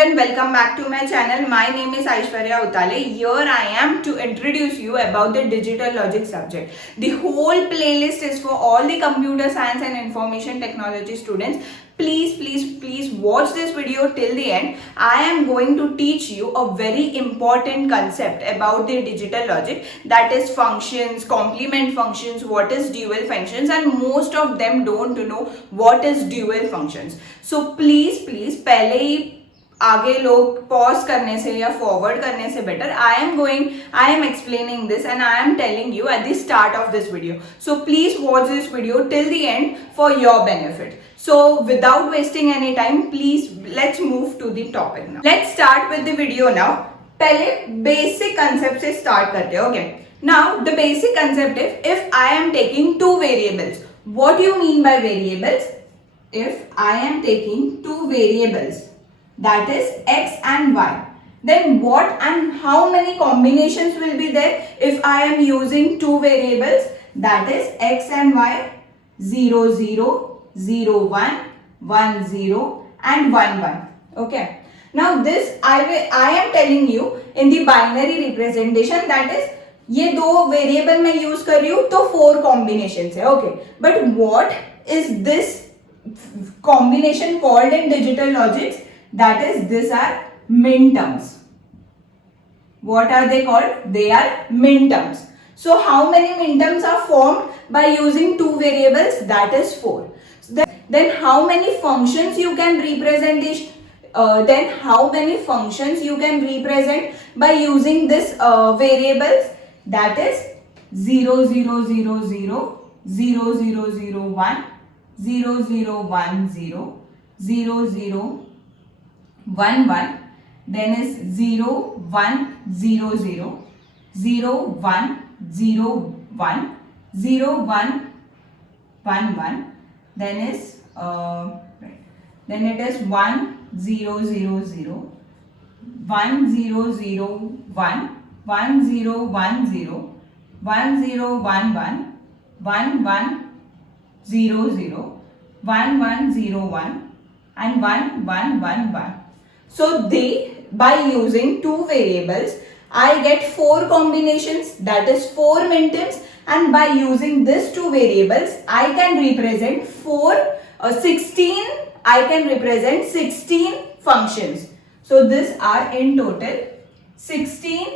everyone, welcome back to my channel. My name is Aishwarya Utale. Here I am to introduce you about the digital logic subject. The whole playlist is for all the computer science and information technology students. Please watch this video till the end. I am going to teach you a very important concept about the digital logic, that is functions, complement functions, what is dual functions, and most of them don't know what is dual functions. So please पहले ही आगे लोग pause करने से या forward करने से better I am explaining this and I am telling you at the start of this video. So please watch this video till the end for your benefit. So without wasting any time, please let's move to the topic now. Let's start with the video now. पहले basic concept से start करते हैं. Okay. Now the basic concept is if I am taking two variables. What do you mean by variables? If I am taking two variables, that is x and y, then what and how many combinations will be there if I am using two variables, that is x and y, 0 0 0 1 1 0 and 1 1. Okay, now this I am telling you in the binary representation, that is ये दो variable मैं use कर रही हूं तो 4 combination है. Okay, but what is this combination called in digital logics? That is, these are minterms. What are they called? They are minterms. So how many minterms are formed by using two variables? That is 4. So then how many functions you can represent this? Then how many functions you can represent by using this variables? That is 0 0 0 0 0 0 0 1 0 0 1 0 0 0 1 1, then is 0 1 0 0 0 1 0 1 0 1 1 1, then is then it is 1 0 0 0 1 0 0 1 1 0 1 0 1 0 1 1 1 1 0 0 1 1 0 1 and 1 1 1 1. So by using two variables I get 4 combinations, that is 4 minterms, and by using these two variables I can represent 16 functions. So these are in total 16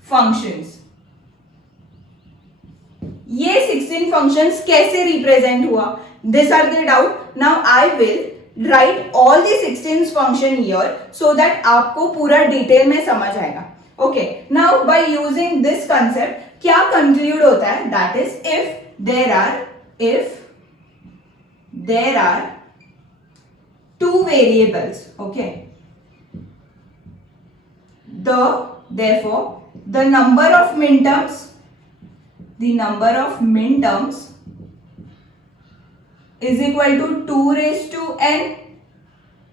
functions. ये 16 functions कैसे represent हुआ? These are the doubt. Now I will write all the 16 function here so that आपको पूरा detail में समझ आएगा. Okay. Now by using this concept क्या conclude होता है? That is, if there are two variables, okay, therefore the number of minterms is equal to 2 raised to n.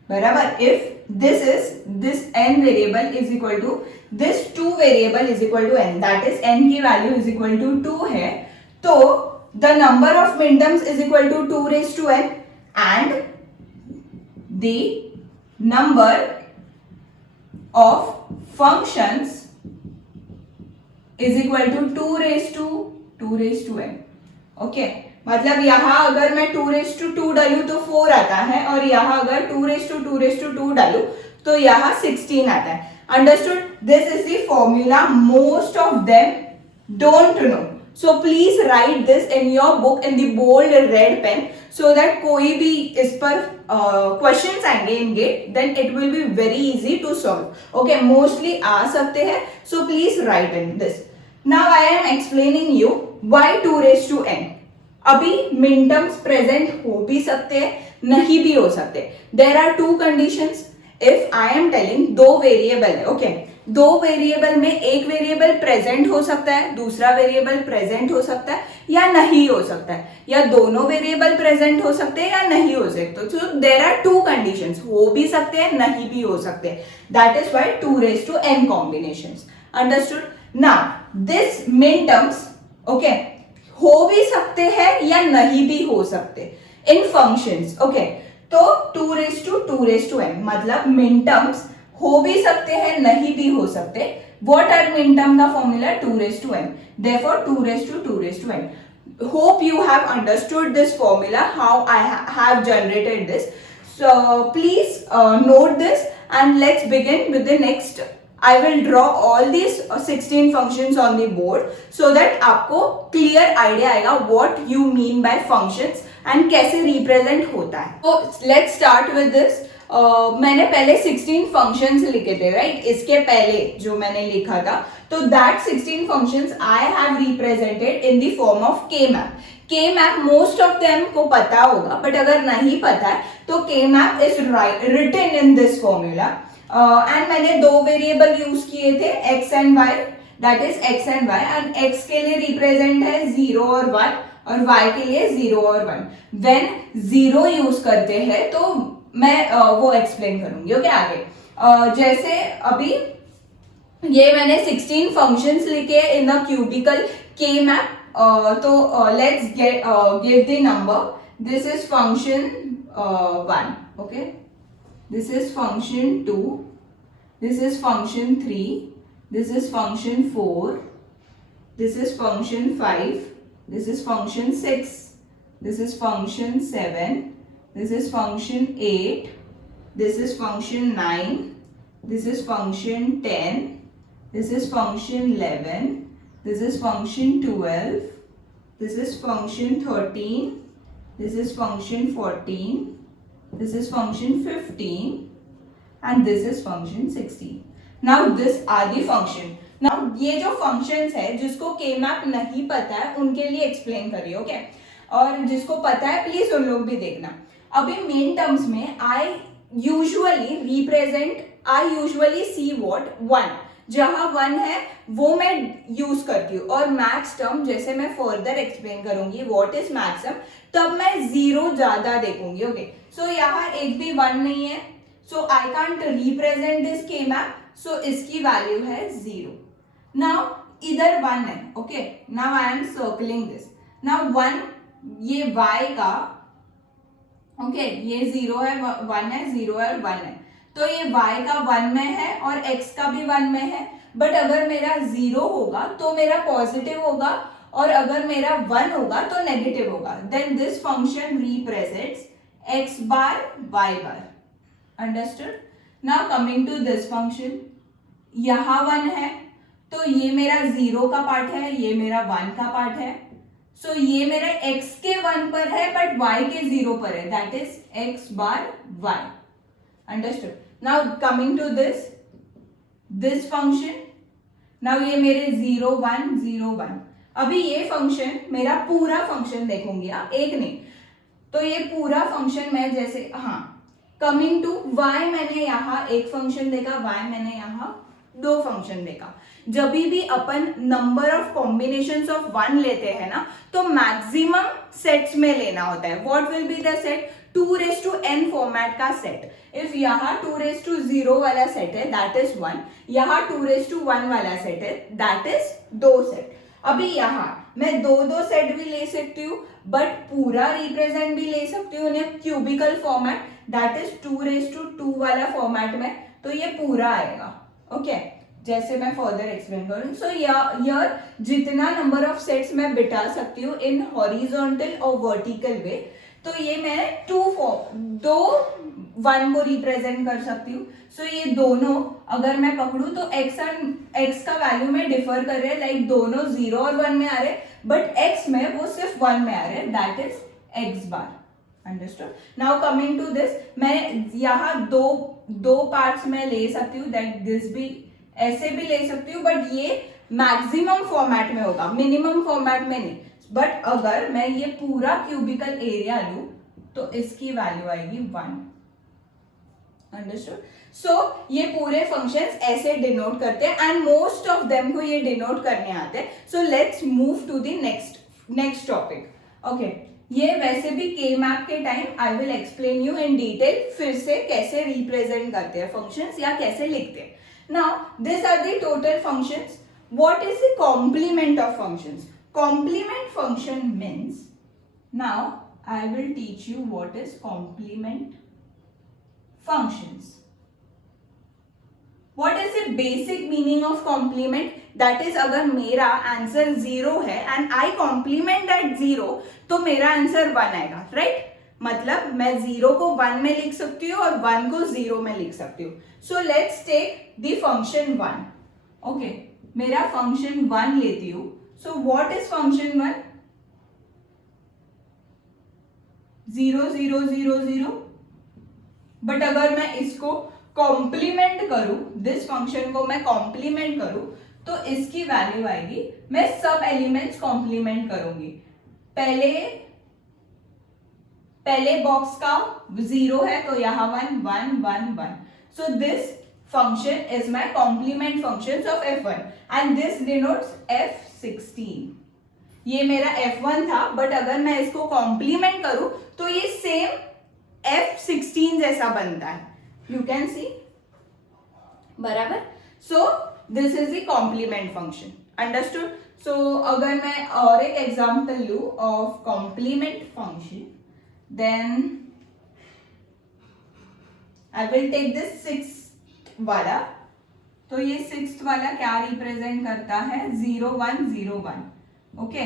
बराबर. If this n variable is equal to this 2 variable is equal to n, that is n की value is equal to 2 है, तो the number of minterms is equal to 2 raised to n and the number of functions is equal to 2 raised to n. Okay, मतलब यहाँ अगर मैं 2 raised to 2 डालूं तो 4 आता है, और यहाँ अगर 2 raised to 2 डालूं तो यहाँ 16 आता है. Understood? This is the formula most of them don't know. So please write this in your book in the bold red pen so that कोई भी इस पर questions आएंगे in GATE, then it will be very easy to solve. Okay, mostly आ सकते हैं, so please write in this. Now I am explaining you why 2 raised to n. अभी minterms present हो भी सकते हैं, नहीं भी हो सकते. There are 2 conditions. If I am telling दो वेरिएबल है, ओके, दो वेरिएबल में एक वेरिएबल प्रेजेंट हो सकता है, दूसरा वेरिएबल प्रेजेंट हो सकता है या नहीं हो सकता है, या दोनों वेरिएबल प्रेजेंट हो सकते हैं या नहीं हो सकते. सो देयर आर 2 कंडीशंस, हो भी सकते हैं, नहीं भी हो सकते. That is why 2 raised to n combinations. Understood? Now this minterms, okay, हो भी सकते हैं या नहीं भी हो सकते इन फंक्शंस. ओके, तो 2 raised to n मतलब मिनटर्म्स हो भी सकते हैं, नहीं भी हो सकते. What are मिनटर्म का formula? 2^n. Therefore 2^n. Hope you have understood this formula, how I have generated this. So please note this and let's begin with the next. I will draw all these 16 functions on the board so that आपको clear idea आएगा what you mean by functions and कैसे represent होता है. So let's start with this. मैंने पहले 16 functions लिखे थे, right? इसके पहले जो मैंने लिखा था, तो that 16 functions I have represented in the form of के मैप. के मैप मोस्ट ऑफ देम को पता होगा, बट अगर नहीं पता है तो K map is written in this formula. And मैंने दो वेरिएबल यूज किए थे, x and y, that is x and y. And x के लिए रिप्रेजेंट है 0 और 1 और y के लिए 0 और 1. व्हेन 0 यूज करते हैं तो मैं वो एक्सप्लेन करूंगी. ओके, आगे जैसे अभी ये मैंने 16 फंक्शंस लिखे इन द क्यूबिकल के मैप. तो let's give the number. This is function 1. Okay, this is function 2, this is function 3, this is function 4, this is function 5, this is function 6, this is function 7, this is function 8, this is function 9, this is function 10, this is function 11, this is function 12, this is function 13, this is function 14, this is function 15, and this is function 16. Now these are the function. Now ये जो functions है जिसको के map नहीं पता है उनके लिए एक्सप्लेन करिए. ओके, और जिसको पता है प्लीज उन लोग भी देखना. अभी मेन टर्म्स में आई यूजुअली सी व्हाट 1, जहां 1 है वो मैं यूज करती हूँ. और मैक्स टर्म जैसे मैं फर्दर एक्सप्लेन करूंगी व्हाट इज मैक्सिमम, तब मैं 0 ज्यादा देखूंगी. ओके, सो यहाँ एक भी 1 नहीं है, सो आई कांट रिप्रेजेंट दिस के मैप. सो इसकी वैल्यू है 0. नाउ इधर 1 है. Okay, now I M circling this. Now 1 ये y का, ओके, ये 0 है, 1 है, 0 है और 1 है, तो ये y का 1 में है और x का भी 1 में है. बट अगर मेरा 0 होगा तो मेरा पॉजिटिव होगा और अगर मेरा 1 होगा तो नेगेटिव होगा. Then this function represents x bar y bar. Understood? Now coming to this function, यहाँ 1 है तो ये मेरा 0 का पार्ट है, ये मेरा 1 का पार्ट है. सो ये मेरा x के 1 पर है बट y के 0 पर है, that is x bar y. Understood? Now coming to this function, now ये मेरे 0 1 0 1. अभी ये फंक्शन मेरा पूरा फंक्शन देखूंगी आप, एक नहीं. तो ये पूरा फंक्शन मैं जैसे, हाँ, कमिंग टू y मैंने यहाँ एक फंक्शन देखा, y मैंने यहाँ 2 फंक्शन देखा. जब भी अपन नंबर ऑफ कॉम्बिनेशंस ऑफ 1 लेते हैं ना तो मैक्सिमम सेट्स में लेना होता है. What will be the set? 2^n format का सेट. इफ यहाँ 2^0 वाला सेट है दैट इज 1, यहाँ 2^1 वाला सेट है दैट इज 2 सेट. अभी यहाँ मैं 2 सेट भी ले सकती हूँ बट पूरा रिप्रेजेंट भी ले सकती हूँ इन क्यूबिकल फॉर्मेट, दैट इज 2^2 वाला फॉर्मेट में, तो ये पूरा आएगा. ओके, जैसे मैं फर्दर एक्सप्लेन करूँ. सो यार जितना नंबर ऑफ सेट्स मैं बिठा सकती हूँ इन हॉरिजॉन्टल और वर्टिकल वे, तो ये मैं 2 1 को रिप्रेजेंट कर सकती हूँ. सो ये दोनों अगर मैं पकड़ूँ तो x का वैल्यू में डिफर कर रहे हैं, लाइक दोनों 0 और 1 में आ रहे, बट x में वो सिर्फ 1 में आ रहे, that is x bar. Understood? Now coming to this, मैं यहाँ दो पार्ट्स में ले सकती हूँ, दैट दिस भी ऐसे भी ले सकती हूँ, बट ये मैक्सिमम फॉर्मेट में होगा, मिनिमम फॉर्मेट में नहीं. बट अगर मैं ये पूरा क्यूबिकल एरिया लूं तो इसकी वैल्यू आएगी 1. अंडरस्टूड? सो ये पूरे फंक्शंस ऐसे डिनोट करते हैं एंड मोस्ट ऑफ देम को ये डिनोट करने आते हैं. So let's move to the next topic. Okay, ये वैसे भी के मैप के time I will explain you in detail फिर से कैसे रिप्रेजेंट करते हैं फंक्शंस या कैसे लिखते हैं. Now this are the total functions. What is the complement of functions? Complement function means, now I will teach you what is complement functions. What is the basic meaning of complement? That is अगर मेरा answer 0 है and I complement that 0 तो मेरा answer 1 आएगा, right? मतलब मैं 0 को 1 में लिख सकती हूँ और 1 को 0 में लिख सकती हूँ. So let's take the function 1. Okay, मेरा फंक्शन 1 लेती हूँ. So what is function 1? 0 0 0 0. But अगर मैं इसको कॉम्प्लीमेंट करूं, दिस फंक्शन को मैं कॉम्प्लीमेंट करूं, तो इसकी वैल्यू आएगी, मैं सब एलिमेंट्स कॉम्प्लीमेंट करूंगी. पहले बॉक्स का 0 है तो यहां 1 1 1 1. So this function is my complement functions of f1 and this denotes f16. ये मेरा f1 था, बट अगर मैं इसको कॉम्प्लीमेंट करूं तो ये सेम f16 जैसा बनता है. यू कैन सी, बराबर. So this is the complement function. Understood? So अगर मैं और एक एग्जांपल लूं of complement function, then I will take this 6th वाला. तो ये 6th वाला क्या रिप्रेजेंट करता है? 0 1 0 1. ओके,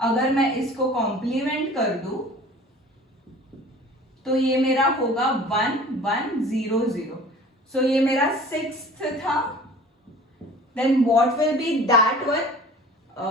अगर मैं इसको कॉम्प्लीमेंट कर दूं तो ये मेरा होगा 1 1 0 0. सो ये मेरा 6th था. Then what will be that one?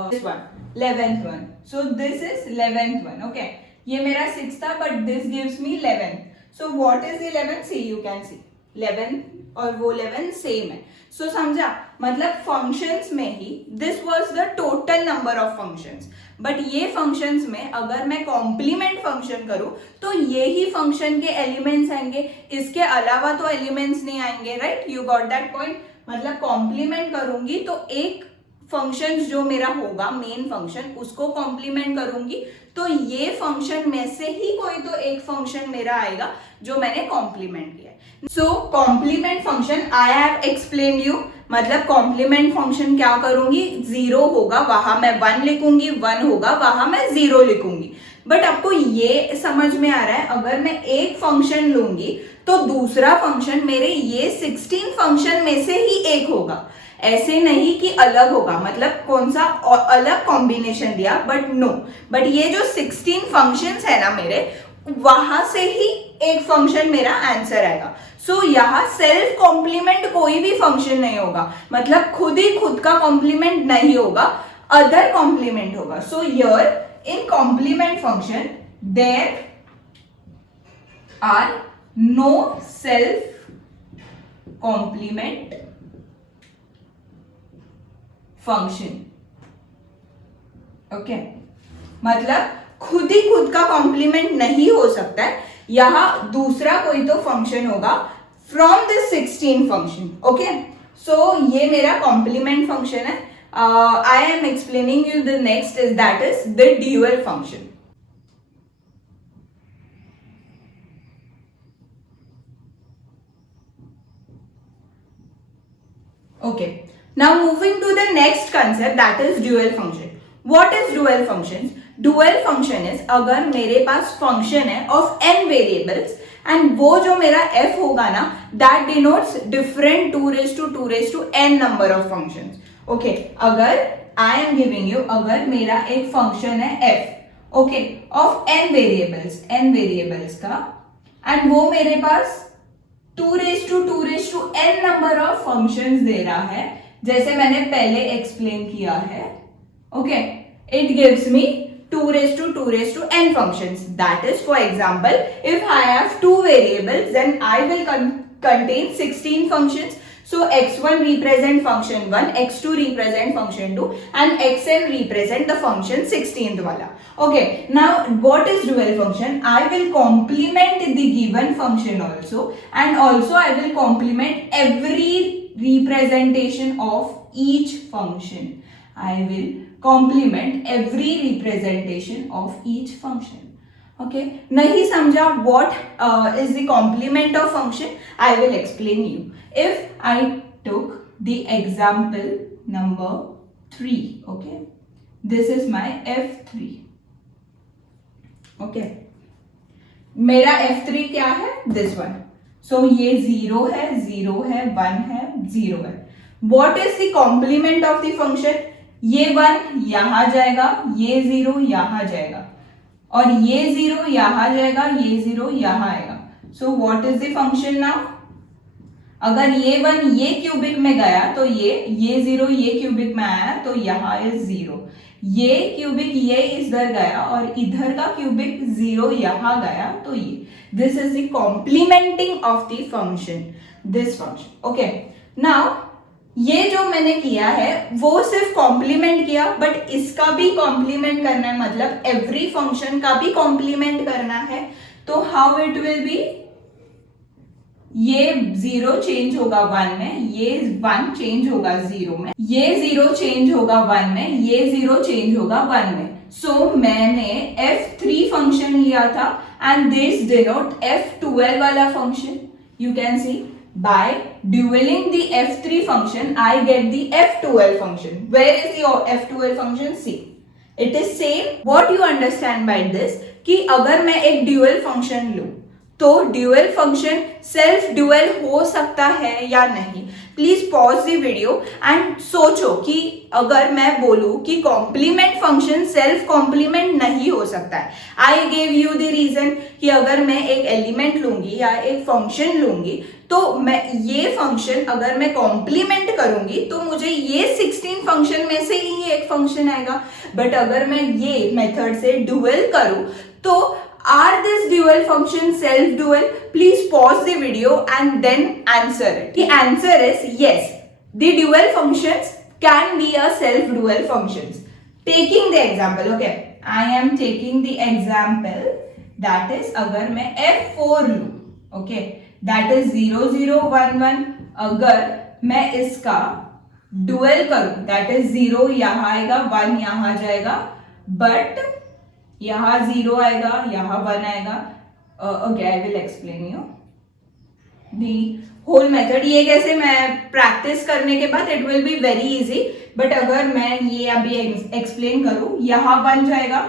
This one, 11th one. So this is 11th one. Okay, ये मेरा 6 था but this gives me 11th. So what is 11th? See, you can see 11 और वो 11 सेम है. सो समझा? मतलब functions में ही this was the total number of functions, but ये फंक्शंस में अगर मैं कॉम्प्लीमेंट फंक्शन करूं तो ये ही फंक्शन के एलिमेंट्स आएंगे, इसके अलावा तो एलिमेंट्स नहीं आएंगे, right? You got that point? मतलब कॉम्प्लीमेंट करूंगी तो एक फंक्शन जो मेरा होगा मेन फंक्शन, उसको कॉम्प्लीमेंट करूंगी तो ये फंक्शन में से ही कोई तो एक फंक्शन मेरा आएगा जो मैंने कॉम्प्लीमेंट किया. So complement function I have explain you. मतलब कॉम्प्लीमेंट फंक्शन क्या करूंगी? 0 होगा वहां मैं 1 लिखूंगी, 1 होगा वहां मैं 0 लिखूंगी. बट आपको ये समझ में आ रहा है, अगर मैं एक फंक्शन लूंगी तो दूसरा फंक्शन मेरे ये 16 फंक्शन में से ही एक होगा. ऐसे नहीं कि अलग होगा, मतलब कौन सा अलग कॉम्बिनेशन दिया, बट नो, बट ये जो 16 फंक्शंस है ना मेरे, वहां से ही एक फंक्शन मेरा आंसर आएगा. सो यहाँ सेल्फ कॉम्प्लीमेंट कोई भी फंक्शन नहीं होगा, मतलब खुद ही खुद का कॉम्प्लीमेंट नहीं होगा, अदर कॉम्प्लीमेंट होगा. So here in complement function there are no self complement function. Okay, मतलब खुद ही खुद का कॉम्प्लीमेंट नहीं हो सकता है, यहां दूसरा कोई तो फंक्शन होगा फ्रॉम दिस 16 फंक्शन. ओके, सो ये मेरा कॉम्प्लीमेंट फंक्शन है. I am explaining you the next is that is the dual function. Okay, now moving to the next concept, that is dual function. What is dual functions? Dual function is अगर मेरे पास function है of n variables and वो जो मेरा f होगा ना, that denotes different 2 raised to 2 raised to n number of functions. Okay, अगर I am giving you, अगर मेरा एक function है f, okay, of n variables का, and वो मेरे पास 2 raised to n number of functions दे रहा है, जैसे मैंने पहले एक्सप्लेन किया है. Okay, it gives me 2 raised to n functions. That is, for example, if I have 2 variables, then I will contain 16 functions. So x1 represent function 1, x2 represent function 2, and xn represent the function 16th wala. Okay, now what is dual function? I will complement the given function also, and also I will complement every representation of each function. I will complement every representation of each function. Okay, nahi samjha what is the complement of function? I will explain you. If I took the example number 3, okay, this is my f3. Okay, मेरा f3 क्या है? This one. सो ये 0 है, 0 है, 1 है, 0 है. What is the complement of the function? ये 1 यहां जाएगा, ये 0 यहां जाएगा, और ये 0 यहां जाएगा, ये 0 यहां आएगा. सो what is the function now? अगर ये 1 ये क्यूबिक में गया तो ये 0 ये क्यूबिक में आया तो यहाँ इज 0. ये क्यूबिक ये इधर गया और इधर का क्यूबिक 0 यहाँ गया तो ये. This is the complementing of the function, this function. Okay, now ये जो मैंने किया है वो सिर्फ कॉम्प्लीमेंट किया, बट इसका भी कॉम्प्लीमेंट करना है, मतलब एवरी फंक्शन का भी कॉम्प्लीमेंट करना है. तो हाउ इट विल बी? ये 0 चेंज होगा 1 में, ये 1 चेंज होगा 0 में, ये 0 चेंज होगा 1 में, ये 0 चेंज होगा 1 में. सो मैंने f3 फंक्शन लिया था एंड दिस डिनोट f12 वाला function. You can C by dualing the f3 function I get the f12 function. Where is the f12 function? See, it is same. What you understand by this कि अगर मैं एक dual function लूं तो dual function self dual हो सकता है या नहीं. Please pause the video and सोचो कि अगर मैं बोलूं कि कॉम्प्लीमेंट फंक्शन सेल्फ कॉम्प्लीमेंट नहीं हो सकता है. I gave you the reason कि अगर मैं एक एलिमेंट लूंगी या एक फंक्शन लूंगी तो मैं ये फंक्शन अगर मैं कॉम्प्लीमेंट करूंगी तो मुझे ये 16 फंक्शन में से ही एक फंक्शन आएगा. बट अगर मैं ये मेथड से ड्यूअल करूं तो are this dual function self dual? Please pause the video and then answer it. The answer is yes, the dual functions can be a self dual functions. Taking the example, okay, I am taking the example that is अगर मैं f4 लूं, okay, that is 0 0 1 1. अगर मैं इसका dual करूं that is 0 यहाँ आएगा, 1 यहाँ जाएगा, but यहाँ 0 आएगा, यहाँ 1 आएगा. Okay, I will explain you the whole method. ये कैसे मैं प्रैक्टिस करने के बाद it will be very easy. But अगर मैं ये अभी एक्सप्लेन करूं, यहाँ 1 जाएगा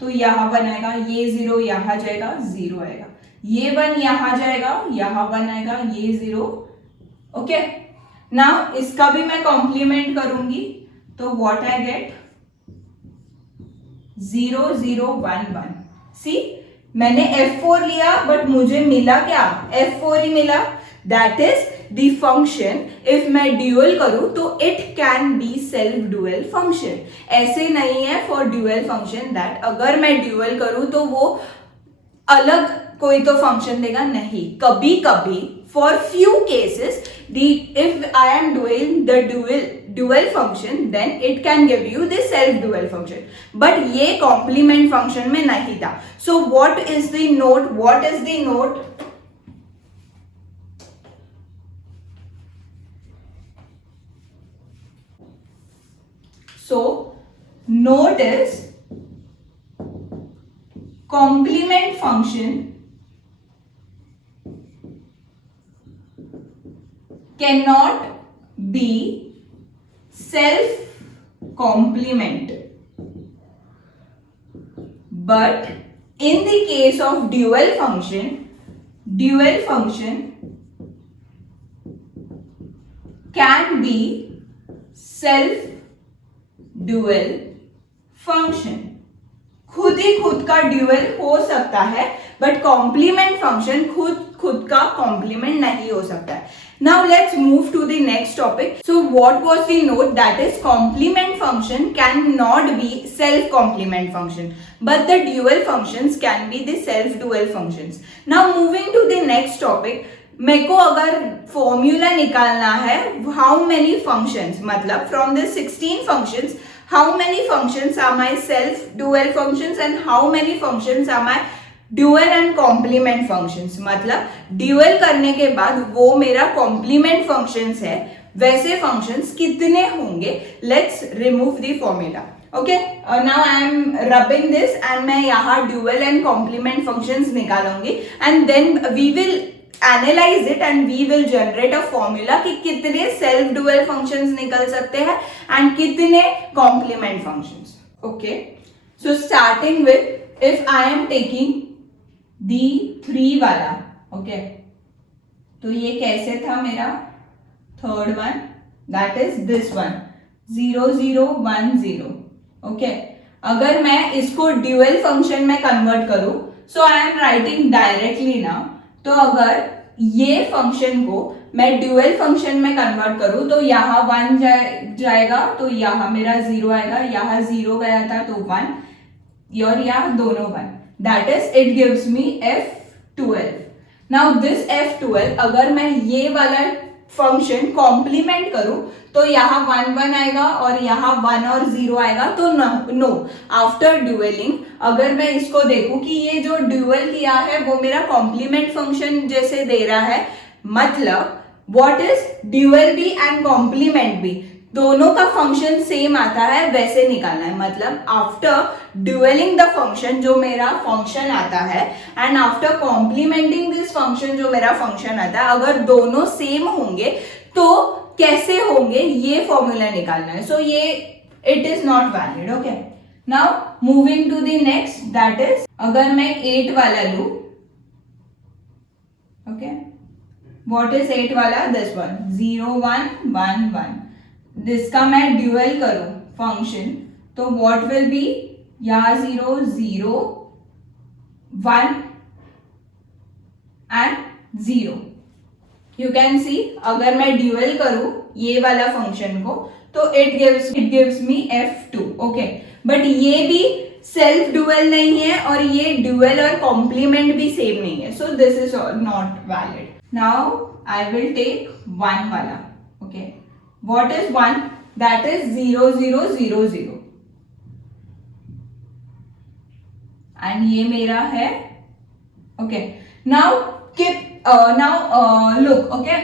तो यहाँ 1 आएगा, ये 0 यहाँ जाएगा, 0 आएगा, ये 1 यहाँ जाएगा, यहाँ 1 आएगा, ये 0. ओके, नाउ इसका भी मैं कॉम्प्लीमेंट करूंगी तो व्हाट आई गेट 0 0 1 1. सी, मैंने f4 लिया बट मुझे मिला क्या? f4 ही मिला. That is the function. If मैं ड्यूअल करूं तो it can be self dual function. ऐसे नहीं है फॉर ड्यूअल फंक्शन दैट अगर मैं ड्यूअल करूं तो वो अलग कोई तो फंक्शन देगा. नहीं, कभी कभी for few cases if I am doing the dual function then it can give you the self dual function, but ये complement function में नहीं था. So what is the note? So note is complement function cannot be self complement, but in the case of dual function can be self dual function. खुद ही खुद का dual हो सकता है बट कॉम्प्लीमेंट फंक्शन खुद का कॉम्प्लीमेंट नहीं हो सकता है. Now let's move to the next topic. So what was the note? That is complement function cannot be self complement function, but the dual functions can be the self dual functions. Now moving to the next topic. मेरे को अगर formula निकालना है how many functions, मतलब from the 16 functions how many functions are my self dual functions and how many functions are my dual and complement functions. मतलब dual करने के बाद वो मेरा कॉम्प्लीमेंट फंक्शंस है, वैसे फंक्शंस कितने होंगे? Let's remove the formula. Okay, now I am rubbing this and मैं यहाँ ड्यूअल एंड कॉम्प्लीमेंट फंक्शंस निकालूंगी and then we will analyse it and we will generate a formula कि कितने सेल्फ ड्यूअल फंक्शंस निकल सकते हैं एंड कितने complement functions. Okay, so starting with if I am taking D3 वाला, okay, तो ये कैसे था मेरा third one, that is this one 0 0 1 0. Okay, अगर मैं इसको ड्यूअल फंक्शन में कन्वर्ट करूं, so I am writing directly now. तो अगर ये फंक्शन को मैं ड्यूअल फंक्शन में कन्वर्ट करूं तो यहाँ 1 जाएगा, तो यहाँ मेरा 0 आएगा, यहाँ 0 गया था तो 1 और यहाँ दोनों 1. That is it gives me F12. Now this F12 अगर मैं ये वाला फंक्शन कॉम्प्लीमेंट करूं तो यहाँ 1 1 आएगा और यहाँ 1 और 0 आएगा. तो नो, आफ्टर ड्यूअलिंग अगर मैं इसको देखूं कि ये जो ड्यूअल किया है वो मेरा कॉम्प्लीमेंट फंक्शन जैसे दे रहा है, मतलब what is dual B and complement B, दोनों का फंक्शन सेम आता है वैसे निकालना है. मतलब आफ्टर ड्यूअलिंग द फंक्शन जो मेरा फंक्शन आता है and after complementing this function जो मेरा फंक्शन आता है, अगर दोनों सेम होंगे तो कैसे होंगे ये फॉर्मूला निकालना है. सो ये it is not valid. Okay, now moving to the next, that is अगर मैं 8 वाला लू. ओके, व्हाट इज 8 वाला, दिस वन 0 1 1 1. जिसका मैं ड्यूअल करूं फंक्शन तो व्हाट विल बी, यहाँ 0 0 1 एंड 0. यू कैन सी अगर मैं ड्यूअल करूं ये वाला फंक्शन को तो it gives me F2. Okay, but ये भी सेल्फ ड्यूअल नहीं है और ये ड्यूअल और कॉम्प्लीमेंट भी सेम नहीं है. So this is not valid. Now I will take 1 वाला. Okay, what is 1, that is 0 0 0 0 and ये मेरा है. okay, now look. okay,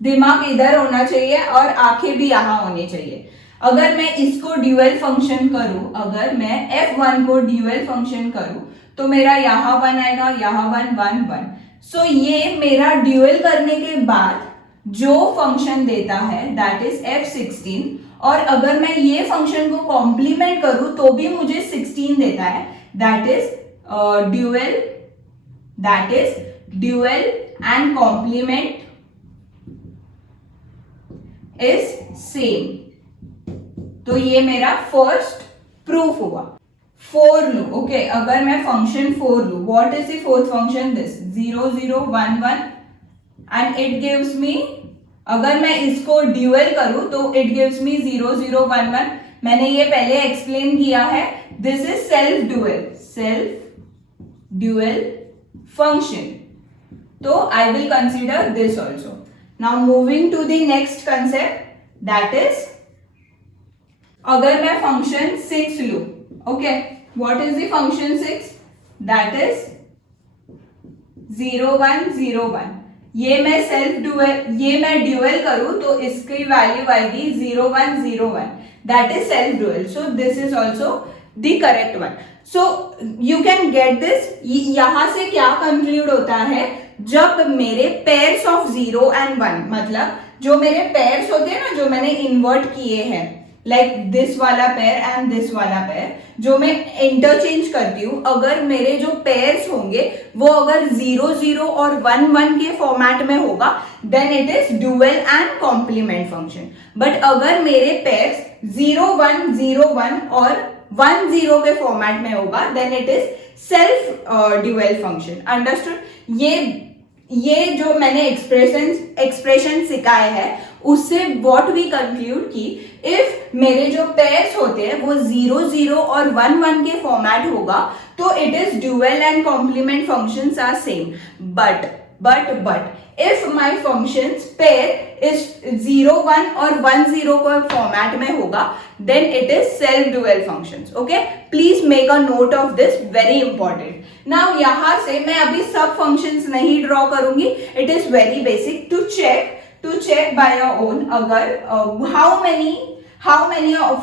दिमाग इधर होना चाहिए और आंखें भी यहाँ होनी चाहिए. अगर मैं इसको ड्यूअल फंक्शन करूं, अगर मैं F1 को ड्यूअल फंक्शन करूं तो मेरा यहाँ 1 आएगा, यहाँ 1 1 1. सो ये मेरा ड्यूअल करने के बाद जो फंक्शन देता है दैट इज F16, और अगर मैं ये फंक्शन को कॉम्प्लीमेंट करूं तो भी मुझे 16 देता है. That is dual and complement is same. तो ये मेरा फर्स्ट प्रूफ हुआ. फोर लू. ओके, अगर मैं फंक्शन 4 लू, what is the fourth function, this 0 0 1 1 and it gives me, अगर मैं इसको ड्यूअल करूं तो इट गिव्स मी 0 0 1 1. मैंने ये पहले एक्सप्लेन किया है. This is self dual function. तो I will consider this also. Now moving to the next concept, that is अगर मैं फंक्शन 6 लू. Okay, what is the function 6, that is 0 1 0 1. ये मैं ड्यूअल करूं तो इसकी वैल्यू आएगी 0 1 0 1. That is self dual. So this is also the correct one. So you can get this. यहां से क्या कंक्लूड होता है, जब मेरे पेयर्स ऑफ 0 एंड 1, मतलब जो मेरे पेयर्स होते हैं ना, जो मैंने इन्वर्ट किए हैं, लाइक दिस वाला पेयर एंड दिस वाला पेयर, जो मैं इंटरचेंज करती हूँ, अगर मेरे जो पेयर्स होंगे वो अगर 0 0 और 1 1 के फॉर्मेट में होगा then it is dual and complement function. But अगर मेरे पेयर्स 0 1 0 1 और 1 0 के फॉर्मेट में होगा then it is self dual function. Understood. ये जो मैंने एक्सप्रेशन सिखाए हैं उससे व्हाट वी कंक्लूड कि इफ मेरे जो पेयर्स होते हैं वो 0 0 और 1 1 के फॉर्मेट होगा तो it is dual and complement functions are same. But if my functions pair is 0 1 और 1 0 के फॉर्मेट में होगा then it is self dual functions. Okay, please make a note of this, very important. Now यहां से मैं अभी सब functions नहीं ड्रॉ करूंगी. It is very basic to check by your own. अगर how many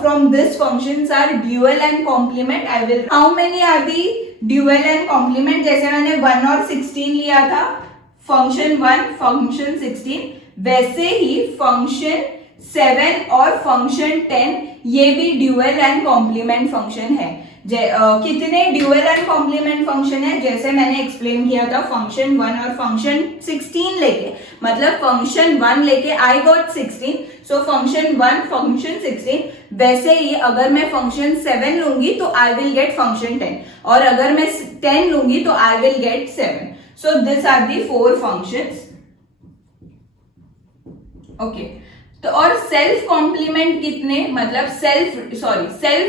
from this functions are dual and complement, I will how many are the dual and complement. जैसे मैंने 1 और 16 लिया था, फंक्शन 1 फंक्शन 16, वैसे ही function 7 और function 10 ये भी ड्यूअल एंड कॉम्प्लीमेंट फंक्शन है. कितने ड्यूअल एंड कॉम्प्लीमेंट फंक्शन है, जैसे मैंने एक्सप्लेन किया था फंक्शन 1 और फंक्शन 16 लेके, मतलब फंक्शन 1 लेके I got 16, so function 1 function 16, वैसे ही अगर मैं फंक्शन 7 लूंगी तो आई विल गेट फंक्शन 10, और अगर मैं 10 लूंगी तो I will get 7. So this are the 4 functions. Okay, तो और सेल्फ कॉम्प्लीमेंट कितने, मतलब सेल्फ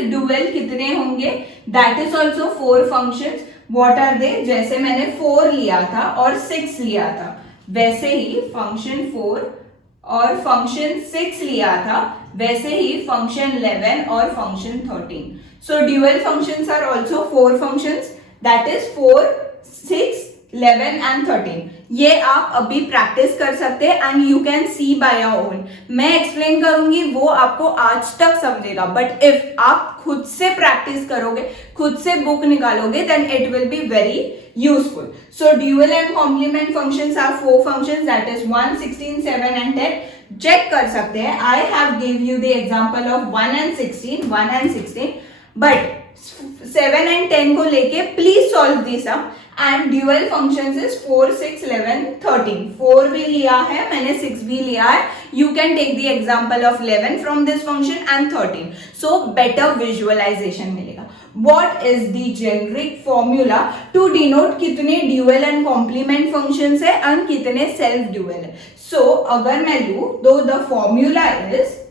ड्यूअल कितने होंगे, that is also 4 functions. What are they, जैसे मैंने 4 लिया था और 6 लिया था, वैसे ही फंक्शन 4 और फंक्शन 6 लिया था, वैसे ही फंक्शन 11 और function 13. So dual functions are also 4 functions, that is 4, 6, 11 and 13. ये आप अभी प्रैक्टिस कर सकते हैं and you can see by your own. मैं एक्सप्लेन करूंगी वो आपको आज तक समझेगा, बट इफ आप खुद से प्रैक्टिस करोगे, खुद से बुक निकालोगे, then it will be very useful. So dual and complement functions are 4 functions, that is 1, 16, 7 and 10. Check कर सकते हैं. I have give you the example of 1 and 16, but 7 and 10 को लेके please solve this sum. And dual functions is 4, 6, 11, 13. 4 भी लिया है मैंने, 6 भी लिया है. You can take the example of 11 from this function and 13. So better visualization मिलेगा. What is the generic formula to denote कितने ड्यूअल एंड कॉम्प्लीमेंट फंक्शंस है एंड कितने सेल्फ ड्यूअल है. सो अगर मैं लू तो the formula is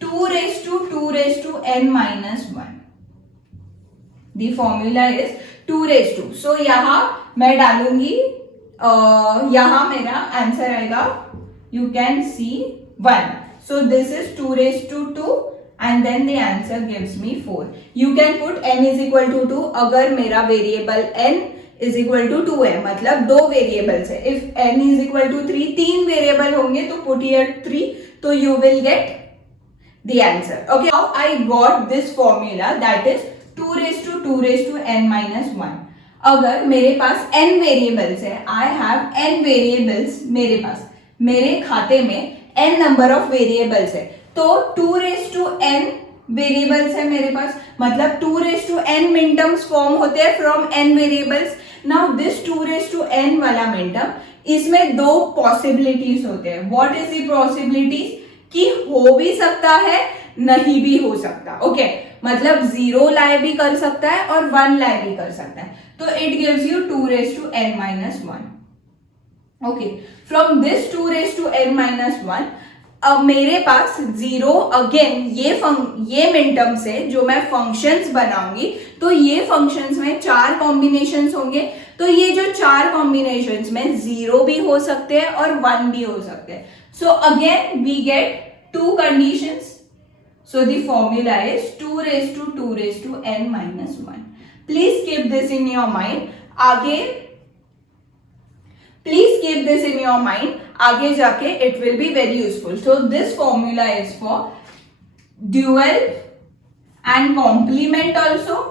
2 raised to 2 raised to n minus 1. The formula is 2 raised to. So यहाँ मैं डालूंगी, यहाँ मेरा आंसर आएगा, you can see 1. So this is 2 raised to 2 and then the answer gives me 4. You can put n is equal to 2. अगर मेरा variable n is equal to 2 है, मतलब 2 वेरिएबल्स है. If n is equal to 3, 3 variable होंगे तो put here 3, तो you will get the answer. Okay, now I got this formula, that is 2 raised to 2 raised to n minus 1. अगर मेरे पास n variables है, I have n variables मेरे पास, मेरे खाते में n नंबर ऑफ वेरिएबल्स है, तो 2 raised to n वेरिएबल्स है मेरे पास, मतलब 2 raised to n मिनटम्स फॉर्म होते हैं from n variables. Now this 2 raised to n वाला मिनटम, इसमें 2 पॉसिबिलिटीज होते हैं. व्हाट इज द पॉसिबिलिटीज, कि हो भी सकता है, नहीं भी हो सकता. ओके, मतलब 0 लाए भी कर सकता है और 1 लाए भी कर सकता है. तो it gives you 2 raised to n minus 1. Okay, from this 2 raised to n minus 1, अब मेरे पास 0 अगेन ये मिनटम से जो मैं फंक्शंस बनाऊंगी, तो ये फंक्शंस में 4 कॉम्बिनेशंस होंगे. तो ये जो 4 कॉम्बिनेशंस में 0 भी हो सकते हैं और 1 भी हो सकते हैं. So again we get 2 conditions. So the formula is 2 raised to 2 raised to n minus 1. Please keep this in your mind. Please keep this in your mind. आगे जाके it will be very useful. So this formula is for dual and complement also.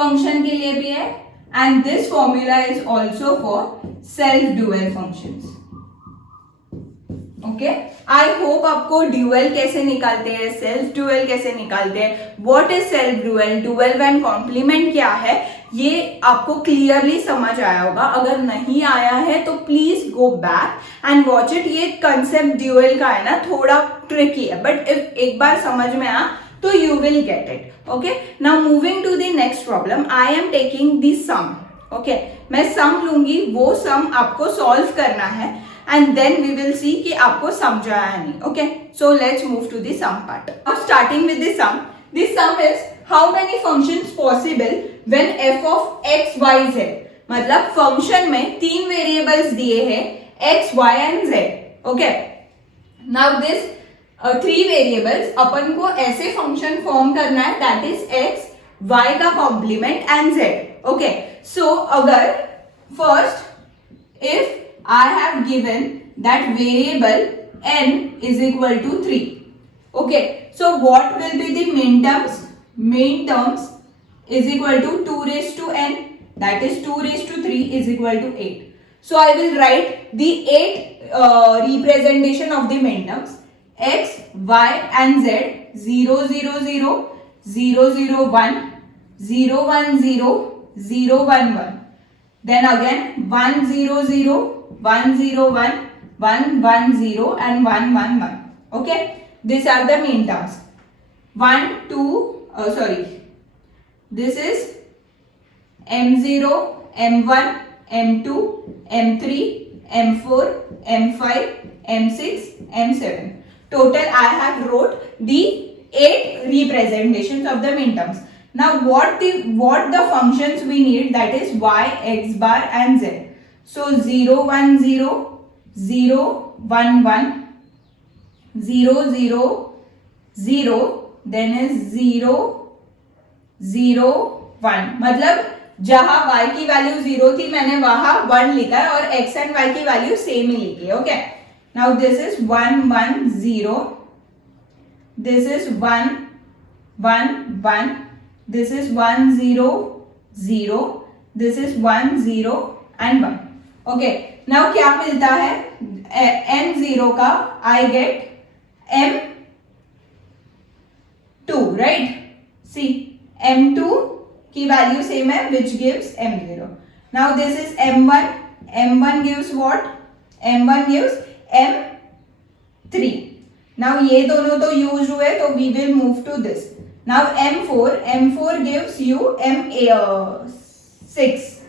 Function के लिए भी है. And this formula is also for self-dual functions. Okay? I hope आपको dual कैसे निकालते हैं, self-dual कैसे निकालते हैं, what is self-dual, dual and complement क्या है, ये आपको क्लियरली समझ आया होगा. अगर नहीं आया है तो please go back and watch it. ये कंसेप्ट ड्यूअल का है ना, थोड़ा ट्रिकी है, बट इफ एक बार समझ में आ तो you will get it. Okay, now moving to the next problem, I am taking the sum. Okay, मैं sum लूंगी, वो sum आपको solve करना है and then we will see कि आपको समझा है नहीं. Okay, so let's move to the sum part. Now starting with the sum. The sum is how many functions possible when f of x, y, z. मतलब function में 3 variables दिए हैं x, y and z. Okay, now this 3 variables अपन को ऐसे function form करना है, that is x, y का complement and z. Okay, so अगर first if I have given that variable n is equal to 3. Okay, so what will be the main terms is equal to 2 raised to n, that is 2 raised to 3 is equal to 8. So I will write the 8 representation of the main terms x, y and z. 0, 0, 0, 0 0 1, 0 1 0, 0 1 1. Then again 1 0 0, 1 0 1, 1 1 0 and 1 1 1. Okay, these are the mean terms. 1 2 this is M0, M1, M2, M3, M4, M5, M6, M7. Total I have wrote the 8 representations of the mean terms. Now what the functions we need, that is y, x bar and z. So 0 1 0, 0 1 1, 0 0 0, then is 0 0 1. मतलब जहां y की value 0 थी मैंने वहां 1 लिखा है और x and y की वैल्यू सेम ही लिखी है. Okay, now this is 1 1 0, this is 1 1 1, this is 1 0 0, this is 1 0 and 1. Okay, now क्या मिलता है m0 का, I get m2, right? See, m2 की वैल्यू सेम है which gives m0. Now this is m1, m1 gives what? m1 gives m3. Now ये दोनों तो use हुए तो we will move to this. Now m4 gives you m6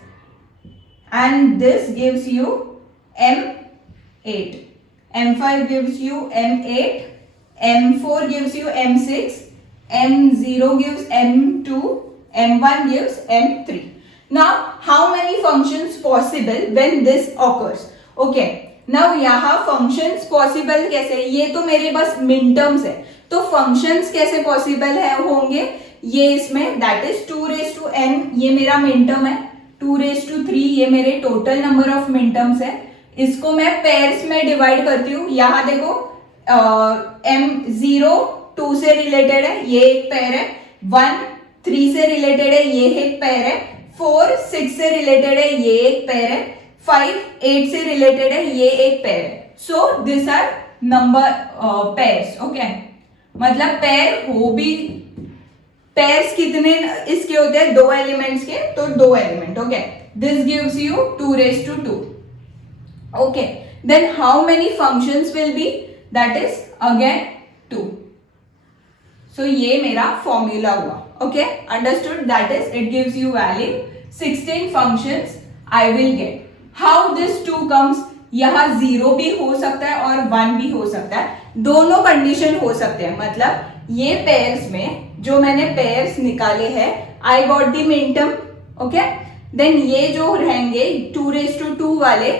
and this gives you m8. m5 gives you m8, m4 gives you m6, m0 gives m2, m1 gives m3. Now how many functions possible when this occurs? Okay, now यहाँ functions possible कैसे, ये तो मेरे बस मिन terms है, तो functions कैसे पॉसिबल है होंगे ये इसमें, that is 2 raised to n ये मेरा मिन टर्म है, 2 raised to 3 ये मेरे total number of min terms है. इसको मैं पेयर्स में डिवाइड करती हूँ. यहाँ देखो m0 2 से रिलेटेड है, ये एक पेयर है. 1 3 से रिलेटेड है, ये एक पेयर है. 4 6 से रिलेटेड है, ये एक पेयर है. 5 8 से रिलेटेड है, ये एक पेयर है. So this are number pairs. Okay, मतलब पेयर हो भी, पेयर्स कितने इसके होते हैं, 2 एलिमेंट्स के, तो 2 element. Okay, this gives you 2 raised to 2. Okay, then how many functions will be, that is again 2. So ये मेरा फॉर्मूला हुआ. Okay, understood, that is it gives you value 16 functions I will get. How this 2 comes, यहाँ 0 भी हो सकता है और 1 भी हो सकता है, दोनों कंडीशन हो सकते हैं. मतलब ये पेयर्स में जो मैंने पेयर्स निकाले हैं, I got the min term. Okay, then ये जो रहेंगे 2 raised to 2 वाले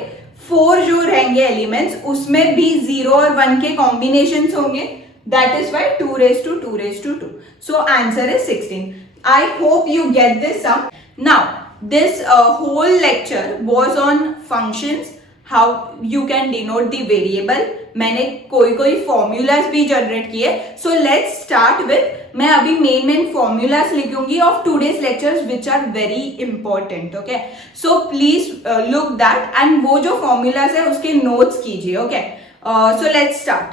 4 जो रहेंगे एलिमेंट्स, उसमें भी 0 और 1 के कॉम्बिनेशंस होंगे. That is y 2 raised to 2 raised to 2. So answer is 16. I hope you get this sum. Now this whole lecture was on functions, how you can denote the variable. मैंने कोई formulas भी generate किए. So let's start with, मैं अभी main formulas लिखूंगी of today's lectures which are very important. Okay, so please look that and वो जो formulas है उसके notes कीजिए. Okay, so let's start.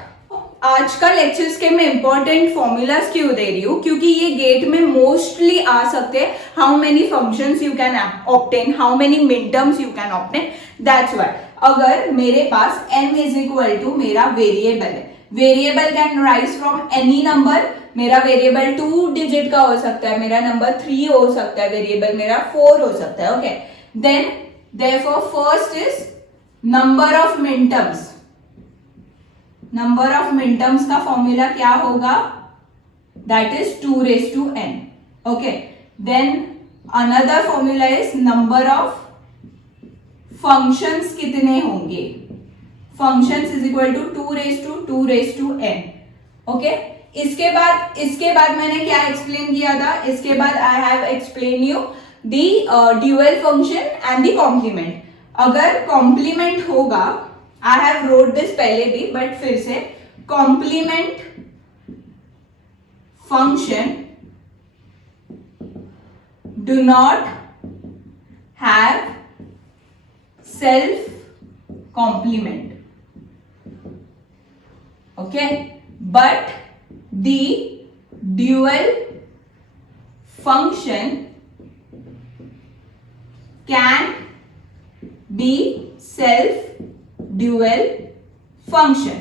आज का लेक्चर्स के मैं इंपॉर्टेंट फॉर्मूलाज क्यों दे रही हूँ, क्योंकि ये गेट में मोस्टली आ सकते हैं. How many functions you can obtain, how many min terms you can obtain. That's why अगर मेरे पास m इज इक्वल टू मेरा वेरिएबल है, variable can rise from any number. मेरा वेरिएबल 2 डिजिट का हो सकता है, मेरा नंबर 3 हो सकता है, वेरिएबल मेरा 4 हो सकता है. Okay, then therefore first is number of min terms. Number of min terms का फॉर्मूला क्या होगा, that is 2 raised to n. Okay, then another formula is number of functions कितने होंगे, functions is equal to 2 raised to n. Okay, इसके बाद मैंने क्या explain किया था, इसके बाद I have explain you the dual function and the complement. अगर कॉम्प्लीमेंट होगा, आई हैव रोट दिस पहले भी बट फिर से, complement function do not have self complement. Okay, but the dual function can be self-dual function.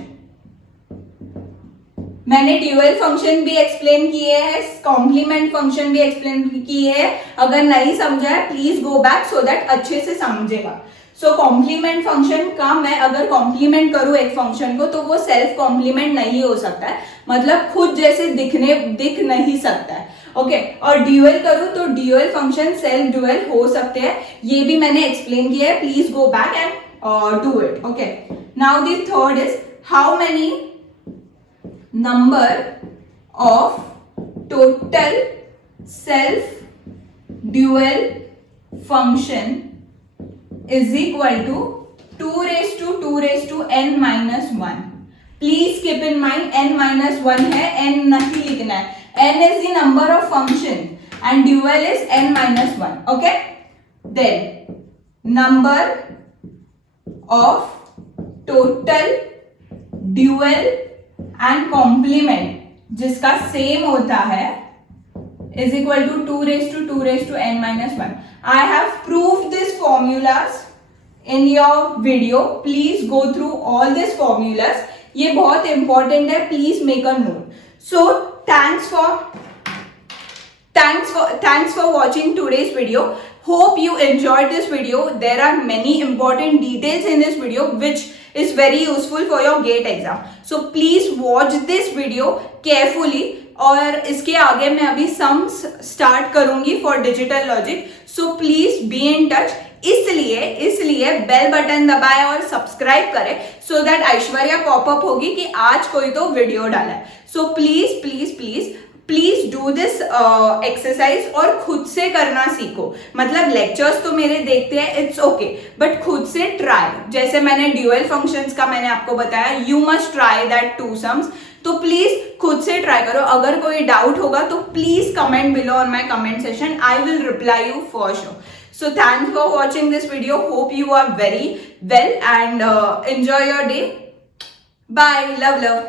मैंने dual function भी explain किए हैं, कॉम्प्लीमेंट फंक्शन भी एक्सप्लेन किए हैं. अगर नहीं समझा है please go back so that अच्छे से समझेगा. सो कॉम्प्लीमेंट फंक्शन का मैं अगर कॉम्प्लीमेंट करूं एक फंक्शन को तो वो सेल्फ कॉम्प्लीमेंट नहीं हो सकता है, मतलब खुद जैसे दिख नहीं सकता है. ओके और ड्यूअल करूं तो ड्यूअल फंक्शन सेल्फ ड्यूअल हो सकते हैं. ये भी मैंने एक्सप्लेन किया है. Please go back and do it. Okay now the third is how many number of total self dual function is equal to 2 raised to n minus 1. Please keep in mind n minus 1 है, n नहीं लिखना है. n is the number of function and dual is n minus 1. Okay, then number of total dual and complement जिसका same होता है is equal to 2 raised to n minus 1. I have proved this formulas in your video. Please go through all this formulas. ये बहुत important है. Please make a note. So thanks for watching today's video. Hope you enjoyed this video. There are many important details in this video which is very useful for your GATE exam. So please watch this video carefully. और इसके आगे मैं अभी sums start करूंगी for digital logic. So please be in touch. इसलिए bell button दबाए और subscribe करें सो दैट ऐश्वर्या पॉपअप होगी कि आज कोई तो वीडियो डाला है. So please do this exercise और खुद से करना सीखो. मतलब लेक्चर्स तो मेरे देखते हैं, इट्स ओके, बट खुद से ट्राई. जैसे मैंने ड्यूअल फंक्शंस का मैंने आपको बताया, you must try that 2 sums. तो प्लीज खुद से ट्राई करो. अगर कोई डाउट होगा तो please comment below on my comment session. I will reply you for sure. So thanks for watching this video. Hope you are very well and enjoy your day. Bye. Love.